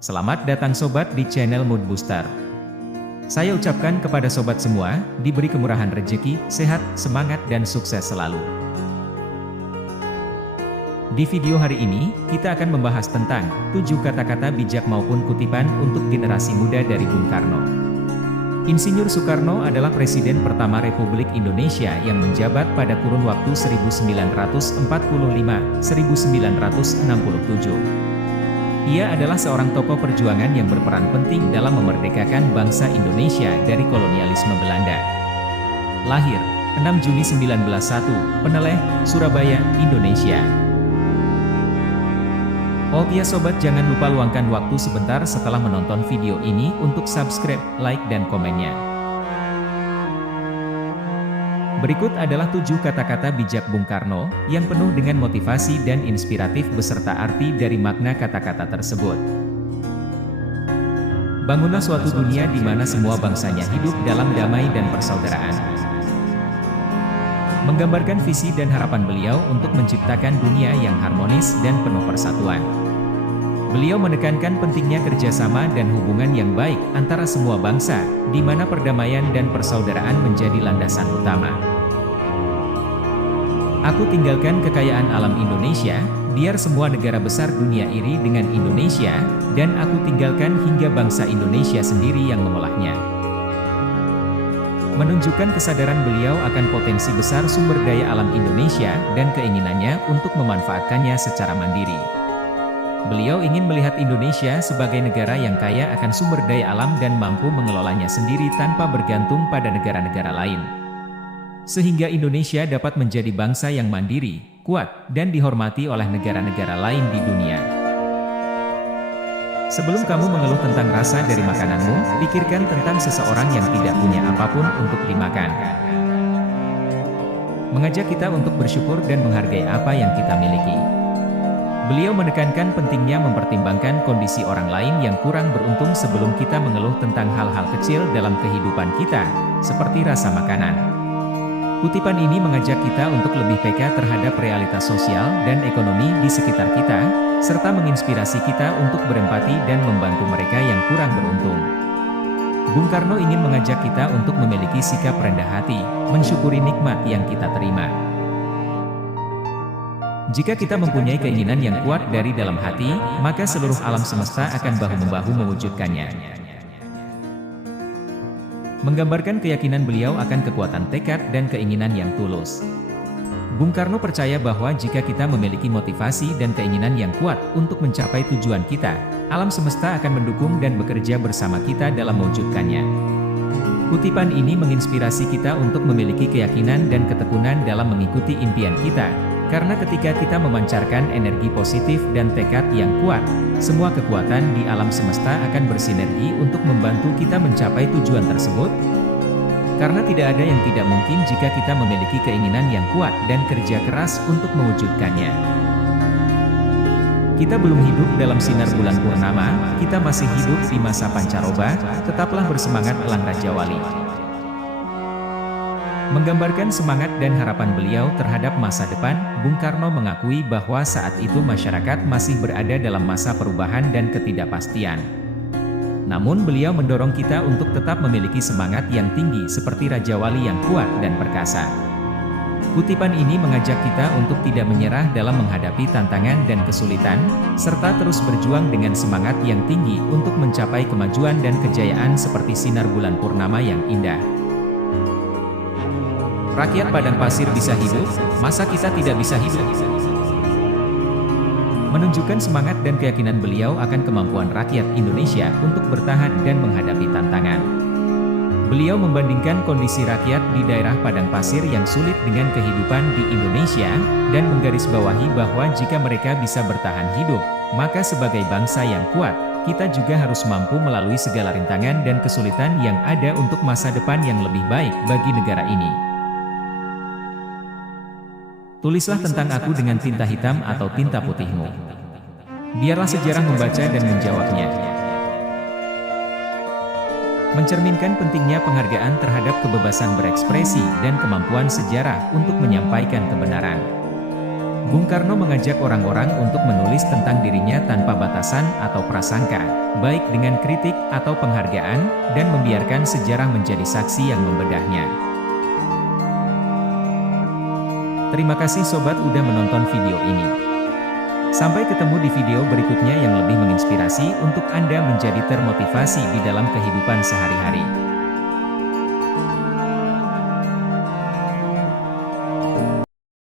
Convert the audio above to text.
Selamat datang sobat di channel Mood Booster. Saya ucapkan kepada sobat semua, diberi kemurahan rezeki, sehat, semangat dan sukses selalu. Di video hari ini, kita akan membahas tentang 7 kata-kata bijak maupun kutipan untuk generasi muda dari Bung Karno. Insinyur Soekarno adalah Presiden pertama Republik Indonesia yang menjabat pada kurun waktu 1945-1967. Ia adalah seorang tokoh perjuangan yang berperan penting dalam memerdekakan bangsa Indonesia dari kolonialisme Belanda. Lahir 6 Juni 1901, Peneleh, Surabaya, Indonesia. Oh ya sobat, jangan lupa luangkan waktu sebentar setelah menonton video ini untuk subscribe, like dan komennya. Berikut adalah 7 kata-kata bijak Bung Karno, yang penuh dengan motivasi dan inspiratif beserta arti dari makna kata-kata tersebut. Bangunlah suatu dunia di mana semua bangsanya hidup dalam damai dan persaudaraan. Menggambarkan visi dan harapan beliau untuk menciptakan dunia yang harmonis dan penuh persatuan. Beliau menekankan pentingnya kerjasama dan hubungan yang baik antara semua bangsa, di mana perdamaian dan persaudaraan menjadi landasan utama. Aku tinggalkan kekayaan alam Indonesia, biar semua negara besar dunia iri dengan Indonesia, dan aku tinggalkan hingga bangsa Indonesia sendiri yang mengolahnya. Menunjukkan kesadaran beliau akan potensi besar sumber daya alam Indonesia dan keinginannya untuk memanfaatkannya secara mandiri. Beliau ingin melihat Indonesia sebagai negara yang kaya akan sumber daya alam dan mampu mengelolanya sendiri tanpa bergantung pada negara-negara lain. Sehingga Indonesia dapat menjadi bangsa yang mandiri, kuat, dan dihormati oleh negara-negara lain di dunia. Sebelum kamu mengeluh tentang rasa dari makananmu, pikirkan tentang seseorang yang tidak punya apapun untuk dimakan. Mengajak kita untuk bersyukur dan menghargai apa yang kita miliki. Beliau menekankan pentingnya mempertimbangkan kondisi orang lain yang kurang beruntung sebelum kita mengeluh tentang hal-hal kecil dalam kehidupan kita, seperti rasa makanan. Kutipan ini mengajak kita untuk lebih peka terhadap realitas sosial dan ekonomi di sekitar kita, serta menginspirasi kita untuk berempati dan membantu mereka yang kurang beruntung. Bung Karno ingin mengajak kita untuk memiliki sikap rendah hati, mensyukuri nikmat yang kita terima. Jika kita mempunyai keinginan yang kuat dari dalam hati, maka seluruh alam semesta akan bahu-membahu mewujudkannya. Menggambarkan keyakinan beliau akan kekuatan tekad dan keinginan yang tulus. Bung Karno percaya bahwa jika kita memiliki motivasi dan keinginan yang kuat untuk mencapai tujuan kita, alam semesta akan mendukung dan bekerja bersama kita dalam mewujudkannya. Kutipan ini menginspirasi kita untuk memiliki keyakinan dan ketekunan dalam mengikuti impian kita. Karena ketika kita memancarkan energi positif dan tekad yang kuat, semua kekuatan di alam semesta akan bersinergi untuk membantu kita mencapai tujuan tersebut. Karena tidak ada yang tidak mungkin jika kita memiliki keinginan yang kuat dan kerja keras untuk mewujudkannya. Kita belum hidup dalam sinar bulan purnama, kita masih hidup di masa pancaroba, tetaplah bersemangat elang Raja Wali. Menggambarkan semangat dan harapan beliau terhadap masa depan, Bung Karno mengakui bahwa saat itu masyarakat masih berada dalam masa perubahan dan ketidakpastian. Namun beliau mendorong kita untuk tetap memiliki semangat yang tinggi seperti Raja Wali yang kuat dan perkasa. Kutipan ini mengajak kita untuk tidak menyerah dalam menghadapi tantangan dan kesulitan, serta terus berjuang dengan semangat yang tinggi untuk mencapai kemajuan dan kejayaan seperti sinar bulan purnama yang indah. Rakyat padang pasir bisa hidup, masa kita tidak bisa hidup? Menunjukkan semangat dan keyakinan beliau akan kemampuan rakyat Indonesia untuk bertahan dan menghadapi tantangan. Beliau membandingkan kondisi rakyat di daerah padang pasir yang sulit dengan kehidupan di Indonesia, dan menggarisbawahi bahwa jika mereka bisa bertahan hidup, maka sebagai bangsa yang kuat, kita juga harus mampu melalui segala rintangan dan kesulitan yang ada untuk masa depan yang lebih baik bagi negara ini. Tulislah tentang aku dengan tinta hitam atau tinta putihmu. Biarlah sejarah membaca dan menjawabnya. Mencerminkan pentingnya penghargaan terhadap kebebasan berekspresi dan kemampuan sejarah untuk menyampaikan kebenaran. Bung Karno mengajak orang-orang untuk menulis tentang dirinya tanpa batasan atau prasangka, baik dengan kritik atau penghargaan, dan membiarkan sejarah menjadi saksi yang membedahnya. Terima kasih sobat udah menonton video ini. Sampai ketemu di video berikutnya yang lebih menginspirasi untuk Anda menjadi termotivasi di dalam kehidupan sehari-hari.